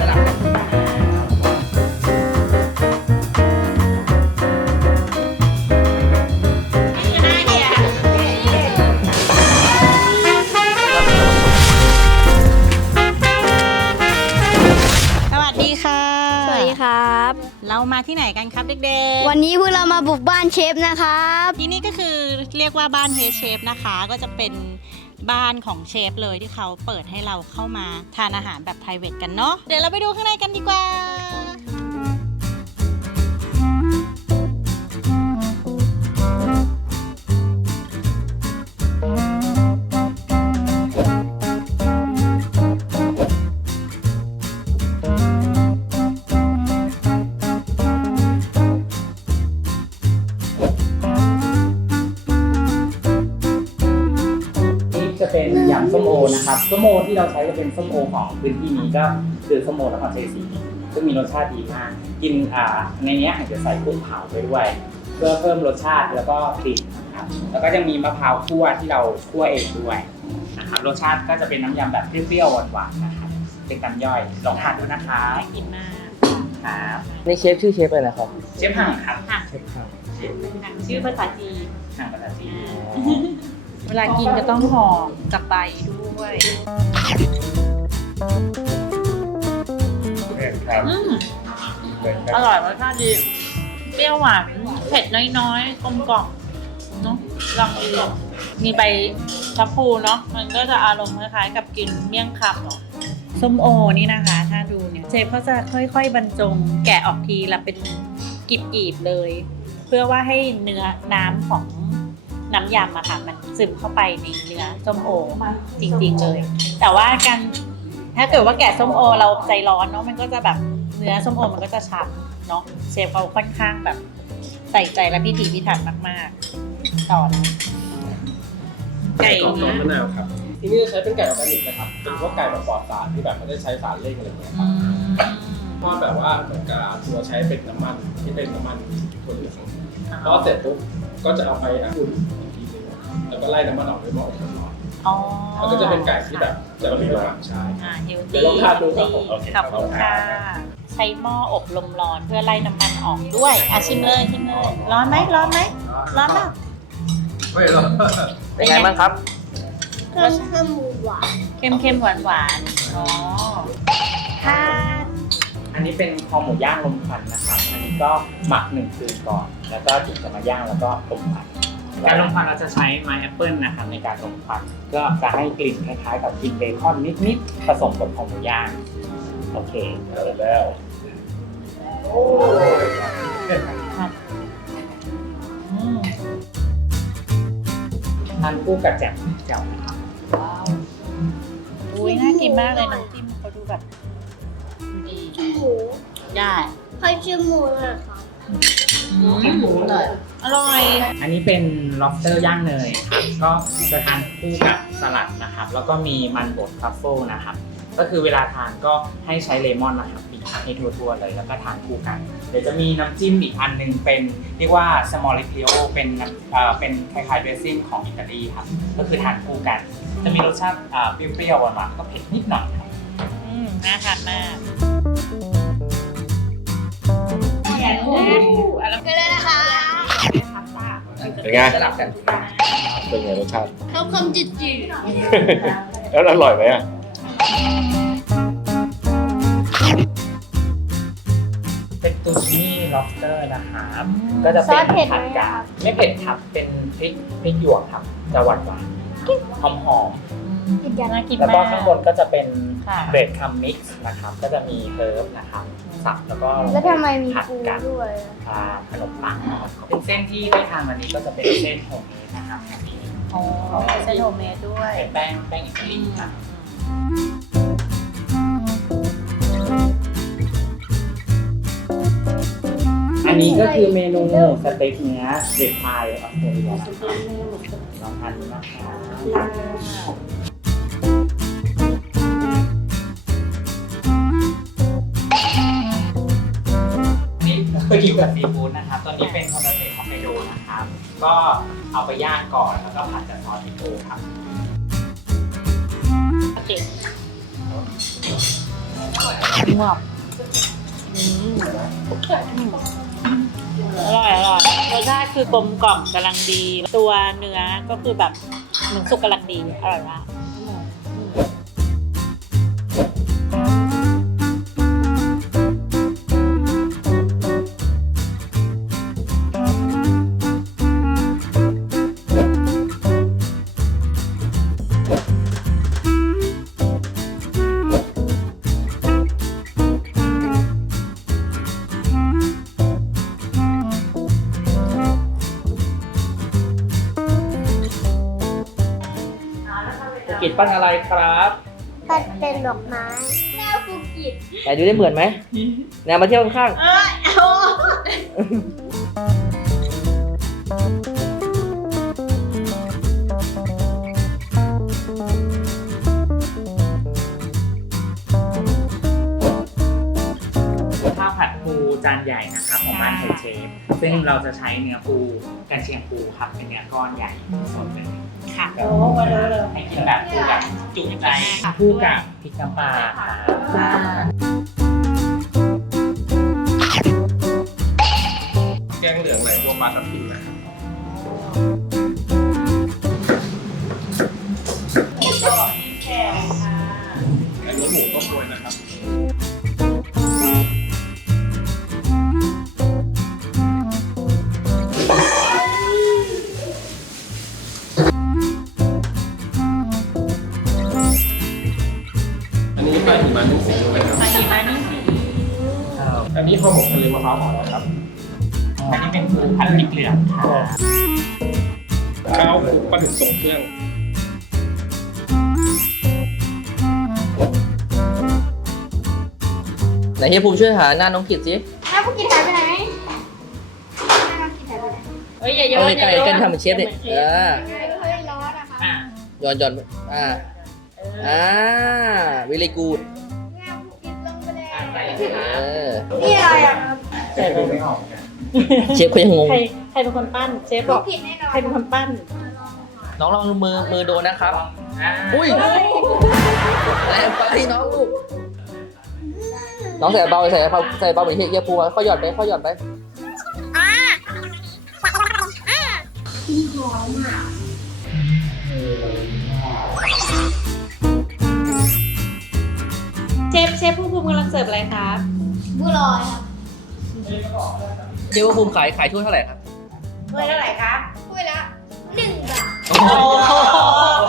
สลับกันสวัสดีค่ะสวัสดีครับ เรามาที่ไหนกันครับเด็กๆ วันนี้พวกเรามาบุกบ้านเชฟนะครับ ที่นี่ก็คือเรียกว่าบ้านเฮเชฟนะคะ ก็จะเป็น บ้านของเชฟเลยที่เขาเปิดให้เราเข้ามาทานอาหารแบบ p r i v a t กันเนาะเดี๋ยวเราไปดูข้างในกันดีกว่า เป็นยำส้มโอนะครับส้มโอที่เราใช้จะเป็นส้มโอของพื้นที่นี้ก็คือส้มโอนครชัยศรีซึ่งมีรสชาติดีมาก กินอ่าในเนี้ยอาจจะใส่กุ้งเผาไปด้วย เพื่อเพิ่มรสชาติแล้วก็กลิ่นนะครับแล้วก็ยังมีมะพร้าวคั่วที่เราคั่วเองด้วยนะครับรสชาติก็จะเป็นน้ำยำแบบเปรี้ยวๆหวานๆนะครับเป็นกันย่อยลองทานดูนะครับน่ากินมากครับนี่เชฟชื่อเชฟอะไรนะครับเชฟห่างครับค่ะเชฟข้าวชื่อภาษาจีนห่างภาษาจีนเว ลากินก็ต้องหอมจากใบด้วย ครับอืมอร่อยรสชาติดี เปรี้ยวหวาน เผ็ดน้อยๆ กลมกล่อมเนาะลองดูมีใบชะพูเนาะ มันก็จะอารมณ์คล้ายๆกับกินเมี่ยงคำเนาะ ส้มโอนี่นะคะ ถ้าดูเนี่ย เชฟเขาจะค่อยๆ บรรจง แกะออกทีละเป็นกีบๆเลย เพื่อว่าให้เนื้อน้ำของ น้ำยำอะค่ะมันซึมเข้าไปในเนื้อส้มโอจริง ๆ เลย แต่ว่าการถ้าเกิดว่าแกะส้มโอเราใจร้อนเนาะมันก็จะแบบเนื้อส้มโอมันก็จะช้ำเนาะเชฟเขาค่อนข้างแบบใส่ใจและพิถีพิถันมาก ๆ ต่อนะไก่กรอบเนื้น้ำอมะนาวครับ ที่นี่จะใช้เป็นไก่ออร์แกนิกนะครับ เป็นพวกไก่แบบปลอดสารที่แบบไม่ได้ใช้สารเร่งอะไรอย่างเงี้ยคอืรับ มเพราะแบบว่าเหมือนกับตัวใช้เป็นน้ำมันที่เป็นน้ำมันถั่วเหลืองพอเสร็จปุ๊บก็จะเอาไปอุ่นอีกทีนึงแล้วก็ไล่น้ำมันออกด้วยหม้ออบความร้อนอ๋อมันก็จะเป็นไก่ที่แบบจะไม่มีระหว่างใช้อ่าเฮลเดี๋ตี้ยวลองทานดูครับผมโอเคขอบคุณค่ะใช้หม้ออบลมร้อนเพื่อไล่น้ำมันออกด้วยอะชิมเลยชิมเลยร้อนไหมร้อนไหมร้อนมากไม่หรอกเป็นไงบ้างครับเครื่องข้าวหมูหวานเค็มเค็มๆหวานหวานๆอ๋อถ้า อันนี้เป็นคอหมูย่างลมควันนะครับ อันนี้ก็หมักหนึ่งคืนก่อน แล้วก็ถึงจะมาย่างแล้วก็ลมควันการลมควันเราจะใช้ไม้แอปเปิลนะครับในการลมควันก็จะให้กลิ่นคล้ายๆ กับกลิ่นเบคอนนิดๆผสมกับคอหมูย่าง โอเคเสร็จแล้วอืมทานคู่กับแจ่วแจ่วนะครับว้าวอุ้ยน่ากินมากเลยน้ ได้ใครชื่อหมูเลยครับหมูเลย อร่อย อันนี้เป็น lobster ย่างเนยครับ ก็จะทานคู่กับสลัดนะครับ แล้วก็มีมันบดทรัฟเฟิลนะครับ ก็คือเวลาทานก็ให้ใช้เลมอนนะครับบีบให้ทั่วๆเลย แล้วก็ทานคู่กัน เดี๋ยวจะมีน้ำจิ้มอีกอันหนึงเป็นเรียกว่า s m o l i p i o เป็นน้ำเอ่อเป็นคล้ายๆเดรสซิ่งของอิตาลีครับ ก็คือทานคู่กัน จะมีรสชาติอ่าเปรี้ยวๆหวานๆก็เผ็ดนิดหน่อยครับ อืมน่าทานมาก ก็เลยนะคะเป็นไงสลับกันเป็นไงรสชาติเขาคำจืดแล้วอร่อยไหมอะเป็นตูชินี่ lobster นะครับ ก็จะเป็นผัดกาดไม่เผ็ดครับ เป็นพริกพริกหยวกครับจะหวานหวานๆหอมหอม กินกันน่ากินๆแล้วมากก็ข้างบนก็จะเป็นค่ะเบรดคัมมิกซ์นะครับ ก็จะมีเฮิร์บนะครับสับแล้วก็แล้วทำไมมีผัดปูกันด้วยทาขนมปังนะครับเป็นเส้นที่ได้ทานวันนี้ก็จะเป็นเส้นโฮมเมดนะครับอันนี้โอ้เส้นโฮมเมดด้วยเป็นแป้งแป้งอิตาลีครับ อันนี้ก็คือเมนูสเต็กเนื้อเด็ดพายออสเตรเลียนะครับลองทานดูนะครับ นี่คือกินกับซีฟู้ดนะครับตอนนี้เป็นคอนเทนต์ของไมโดนะครับ ก็เอาไปย่างก่อนแล้วก็ผัดกับซอสพริกโกครับ โอเคงวบอืมอร่อยอร่อยรสชาติคือกลมกล่อมกำลังดี ตัวเนื้อก็คือแบบเหมือนสุกกำลังดี อร่อยมาก กิจปั้นอะไรครับมันเป็นดอกไม้แนวภูกิจแต่ดูได้เหมือนไหมแนวมาเที่ยวข้างเอ้ยเอาข้าวผัดปูจานใหญ่นะครับของบ้านไทยเชฟ ซึ่งเราจะใช้เนื้อปูกันเชียงปูครับเป็นเนื้อก้อนใหญ่สดเลย ค่ะโอ้มาเลยเลยให้กินแบบคู่กับจุใจคู่กับพริกน้ำปลาครับแกงเหลืองไหลบัวปลาทับทิมนะครับ นี้ห่อหมกทะเลมะพร้าวอ่อนนะครับอันนี้เป็นปูผัดพริกเหลืองครับข้าวคลุกปลาดุกทรงเครื่องๆไหนเฮียภูมิช่วยหาหน้าน้องกิจสิแม่ภูกิจหายไปไหนแม่ภูกิจหายไปไหนเฮ้ยอย่าโยเอานไกลๆกันทำเหมือนเชฟเนี่ยเออไม่ค่อยร้อนนะคะอะย้อนย้อนอ่าอ่าวิลีกูดแม่ภูกิจลงไปแล้วอะใส่ เออนี่อะไรอะ ครับใส่ปูไม่ออกกันเชฟเขายังงง ใครใครเป็นคนปั้น เชฟบอกผิดแน่นอนใครเป็นคนปั้นน้องลองมือมือโดนนะครับอะอุ้ยแรงไปน้องลูก น้องใส่เบาใส่เบาใส่เบาเหมือนเฮียภูมิค่อยหย่อนไปค่อยหย่อนไปเชฟเชฟผู้ภูมิกำลังเสิร์ฟอะไรครับ บัวลอยครับ เชฟภูมิขายขายถ้วยเท่าไหร่ครับถ้วยเท่าไหร่ครับถ้วยละหนึ่งบาทโอ้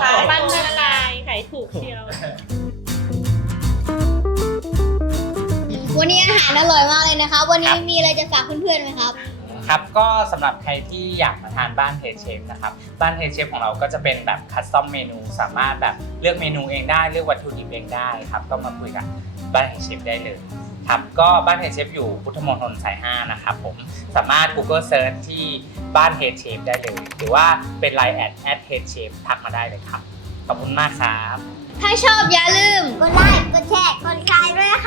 ขายปั้นละลายขายถูกเชียว วันนี้อาหารอร่อยมากเลยนะคะวันนี้มีอะไรจะฝากเพื่อนๆไหมครับ ครับก็สำหรับใครที่อยากมาทานบ้านเฮดเชฟนะครับ บ้านเฮดเชฟของเราก็จะเป็นแบบคัสตอมเมนูสามารถแบบเลือกเมนูเองได้เลือกวัตถุดิบเองได้ครับ ก็มาคุยกับบ้านเฮดเชฟได้เลย ครับก็บ้านเฮดเชฟอยู่พุทธมณฑลสาย 5 นะครับผมสามารถ Google Search ที่บ้านเฮดเชฟได้เลย หรือว่าเป็น Line แอดแอดเฮดเชฟทักมาได้เลยครับ ขอบคุณมากครับ ถ้าชอบอย่าลืม กดไลค์ กดแชร์ กดคลค์ด้วยค่ะ